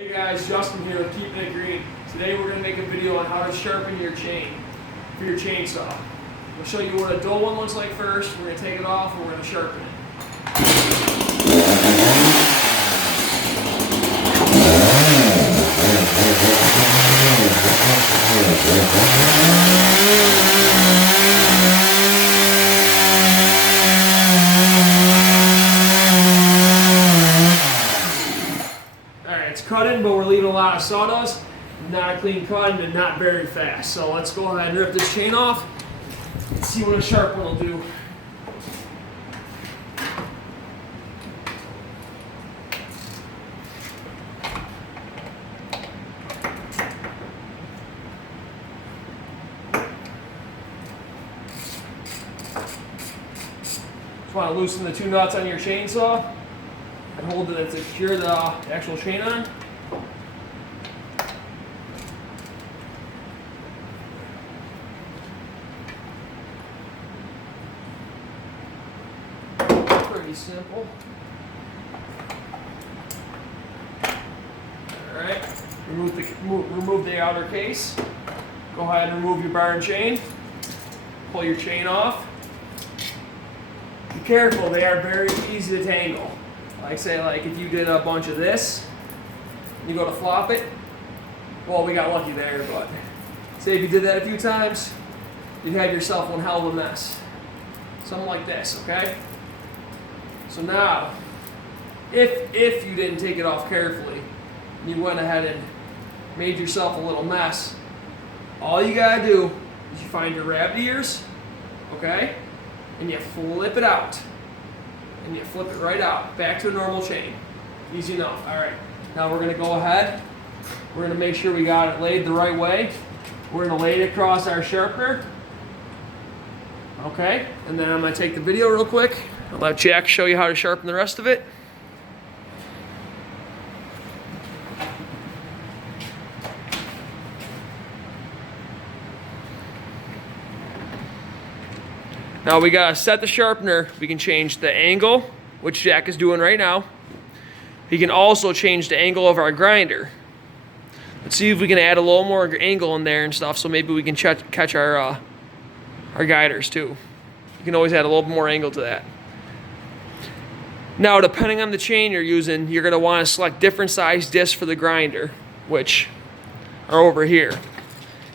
Hey guys, Justin here with Keeping It Green. Today we're going to make a video on how to sharpen your chain for your chainsaw. We'll show you what a dull one looks like first, we're going to take it off, and we're going to sharpen it. Alright, it's cutting, but we're leaving a lot of sawdust. Not a clean cut and not very fast. So let's go ahead and rip this chain off and see what a sharp one will do. Just want to loosen the two nuts on your chainsaw and hold it and secure the actual chain on. Pretty simple. Alright, remove the outer case. Go ahead and remove your bar and chain. Pull your chain off. Be careful, they are very easy to tangle. Like say, like if you did a bunch of this, you go to flop it, well, we got lucky there, but say if you did that a few times, you'd have yourself one hell of a mess. Something like this, okay? So now, if you didn't take it off carefully, and you went ahead and made yourself a little mess, all you gotta do is you find your rabbit ears, okay? And you flip it out. And you flip it right out, back to a normal chain. Easy enough. Alright, now we're gonna go ahead. We're gonna make sure we got it laid the right way. We're gonna lay it across our sharpener. Okay, and then I'm gonna take the video real quick. I'll let Jack show you how to sharpen the rest of it. Now we gotta set the sharpener. We can change the angle, which Jack is doing right now. He can also change the angle of our grinder. Let's see if we can add a little more angle in there and stuff, so maybe we can catch our guiders too. You can always add a little more angle to that. Now, depending on the chain you're using, you're gonna wanna select different size discs for the grinder, which are over here.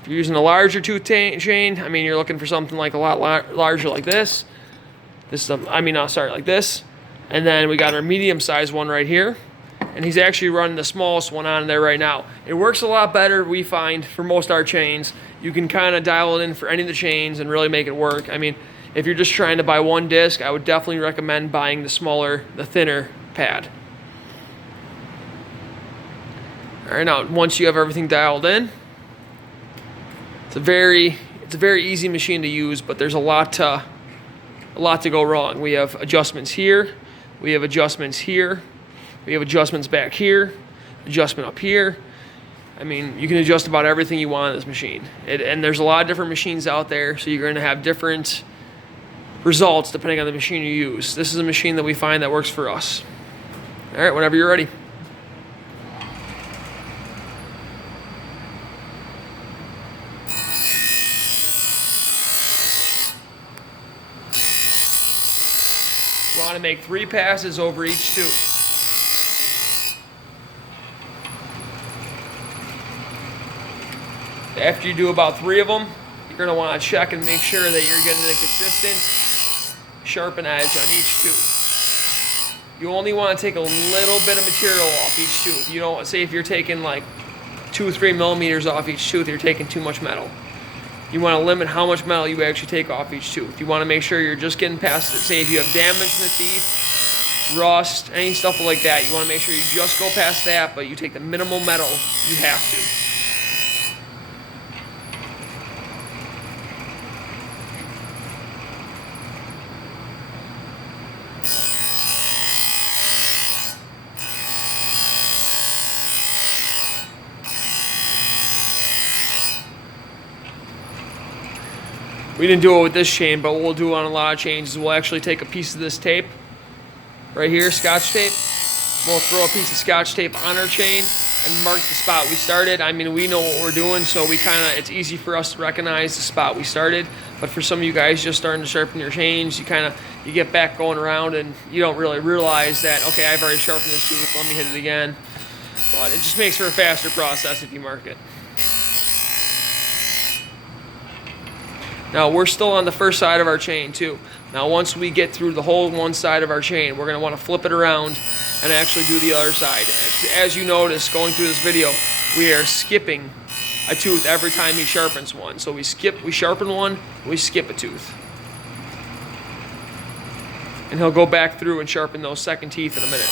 If you're using a larger tooth chain, I mean, you're looking for something like a lot larger like this. This is, like this. And then we got our medium-sized one right here. And he's actually running the smallest one on there right now. It works a lot better, we find, for most of our chains. You can kind of dial it in for any of the chains and really make it work. I mean, if you're just trying to buy one disc, I would definitely recommend buying the smaller, the thinner pad. All right, now once you have everything dialed in, it's a very easy machine to use, but there's a lot to go wrong. We have adjustments here, we have adjustments here, we have adjustments back here, adjustment up here. I mean, you can adjust about everything you want on this machine. And there's a lot of different machines out there, so you're going to have different results depending on the machine you use. This is a machine that we find that works for us. All right, whenever you're ready. You want to make 3 passes over each tooth. After you do about 3 of them, you're going to want to check and make sure that you're getting a consistent sharpen edge on each tooth. You only want to take a little bit of material off each tooth. You don't say if you're taking like 2 or 3 millimeters off each tooth, you're taking too much metal. You want to limit how much metal you actually take off each tooth. You want to make sure you're just getting past it. Say if you have damage in the teeth, rust, any stuff like that, you want to make sure you just go past that, but you take the minimal metal you have to. We didn't do it with this chain, but what we'll do on a lot of chains is we'll actually take a piece of this tape right here, Scotch tape. We'll throw a piece of Scotch tape on our chain, and mark the spot we started. I mean, we know what we're doing, so it's easy for us to recognize the spot we started. But for some of you guys just starting to sharpen your chains, you get back going around and you don't really realize that, okay, I've already sharpened this tooth, let me hit it again. But it just makes for a faster process if you mark it. Now we're still on the first side of our chain too. Now once we get through the whole one side of our chain, we're going to want to flip it around and actually do the other side. As you notice going through this video, we are skipping a tooth every time he sharpens one. So we sharpen one, we skip a tooth. And he'll go back through and sharpen those second teeth in a minute.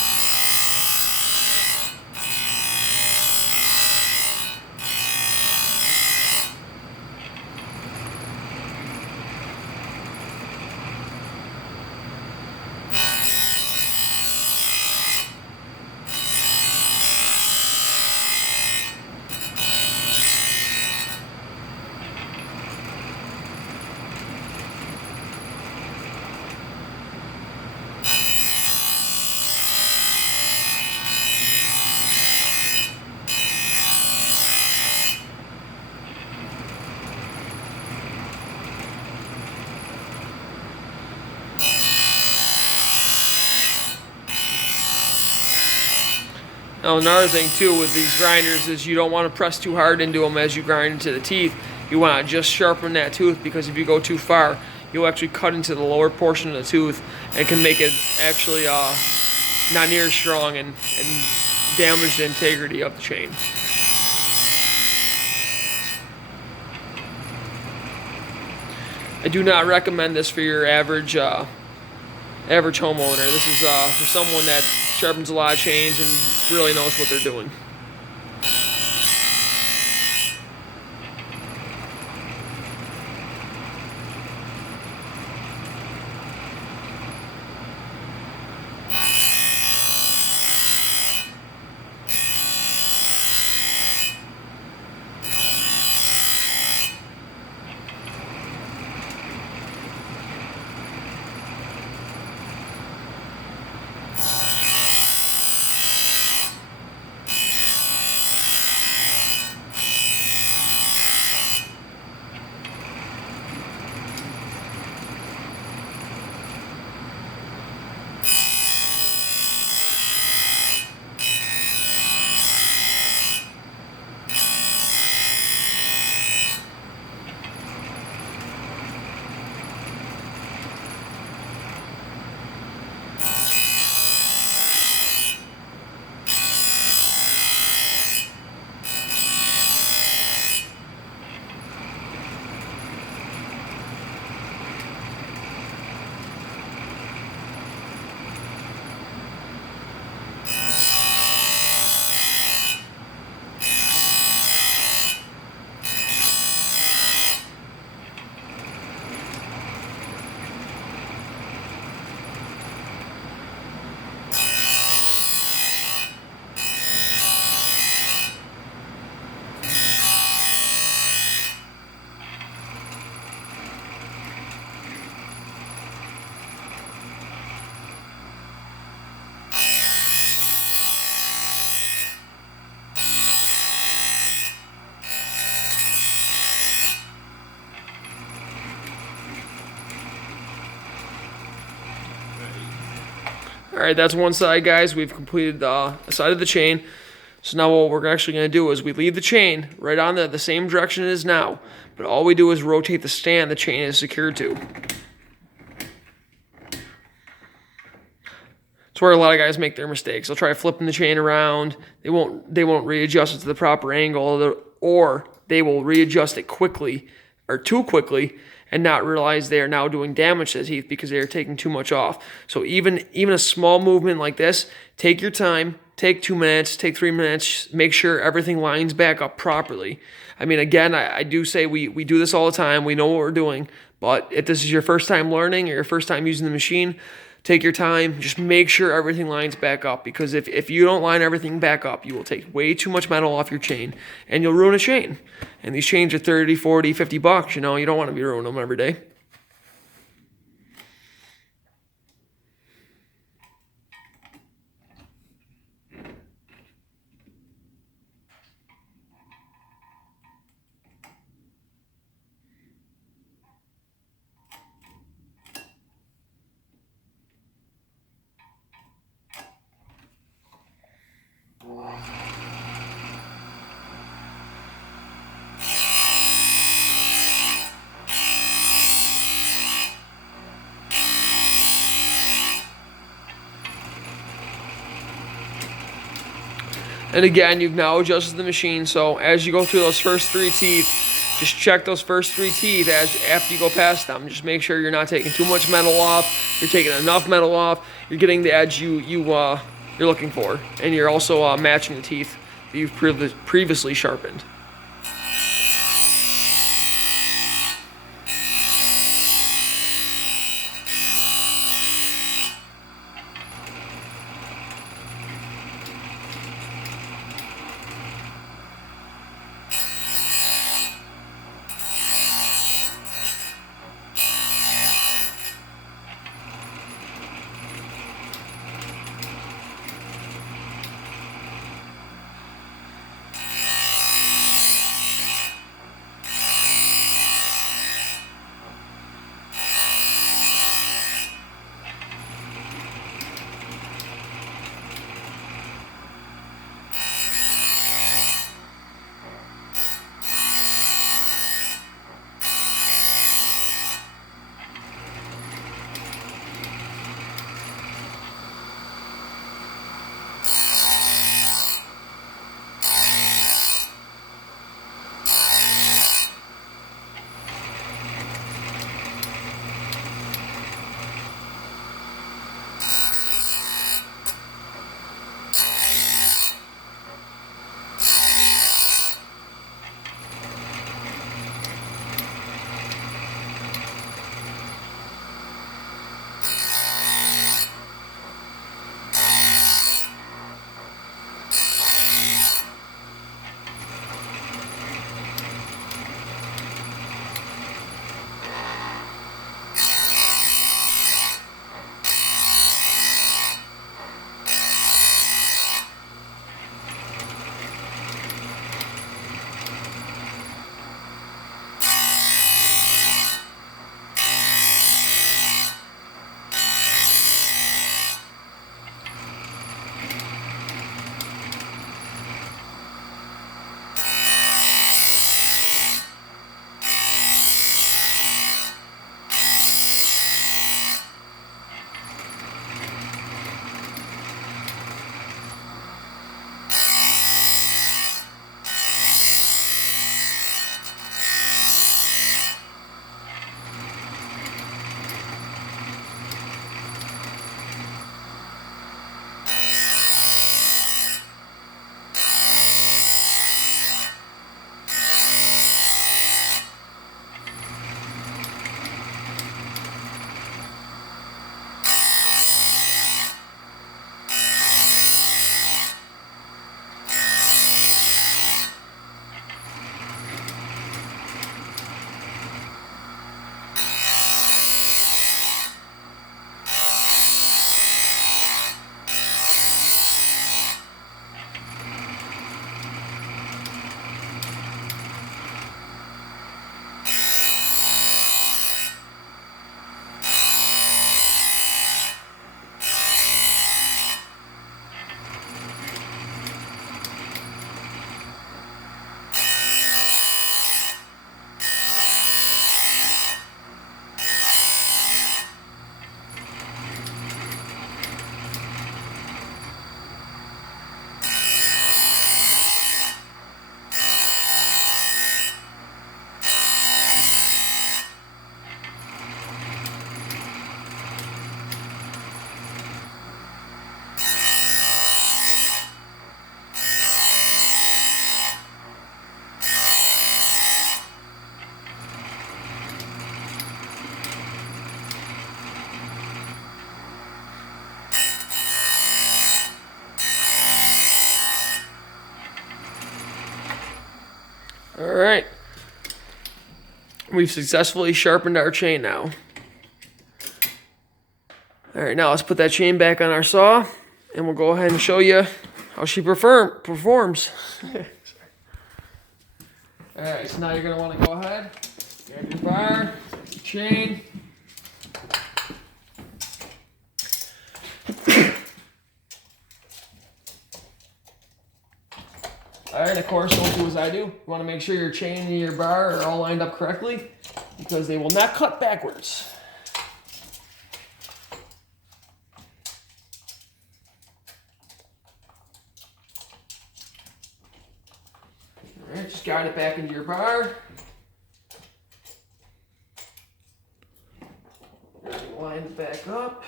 Now another thing too with these grinders is you don't want to press too hard into them as you grind into the teeth. You want to just sharpen that tooth, because if you go too far, you'll actually cut into the lower portion of the tooth and can make it actually not near as strong and damage the integrity of the chain. I do not recommend this for your average homeowner. This is for someone that sharpens a lot of chains and really knows what they're doing. Alright, that's one side, guys. We've completed the side of the chain. So now what we're actually going to do is we leave the chain right on the same direction it is now. But all we do is rotate the stand the chain is secured to. It's where a lot of guys make their mistakes. They'll try flipping the chain around. They won't readjust it to the proper angle, or they will readjust it quickly or too quickly and not realize they are now doing damage to the teeth because they are taking too much off. So even a small movement like this, take your time, take 2 minutes, take 3 minutes, make sure everything lines back up properly. I mean, again, I do say we do this all the time. We know what we're doing. But if this is your first time learning or your first time using the machine, take your time. Just make sure everything lines back up, because if you don't line everything back up, you will take way too much metal off your chain and you'll ruin a chain. And these chains are 30, 40, 50 bucks, you know. You don't want to be ruining them every day. And again, you've now adjusted the machine, so as you go through those first 3 teeth, just check those first 3 teeth after you go past them. Just make sure you're not taking too much metal off, you're taking enough metal off, you're getting the edge you're looking for, and you're also matching the teeth that you've previously sharpened. All right. We've successfully sharpened our chain now. All right, now let's put that chain back on our saw, and we'll go ahead and show you how she performs. All right, so now you're going to want to go ahead, grab your bar, your chain. All right, of course, don't do as I do. You want to make sure your chain and your bar are all lined up correctly because they will not cut backwards. Alright, just guide it back into your bar. Line it back up.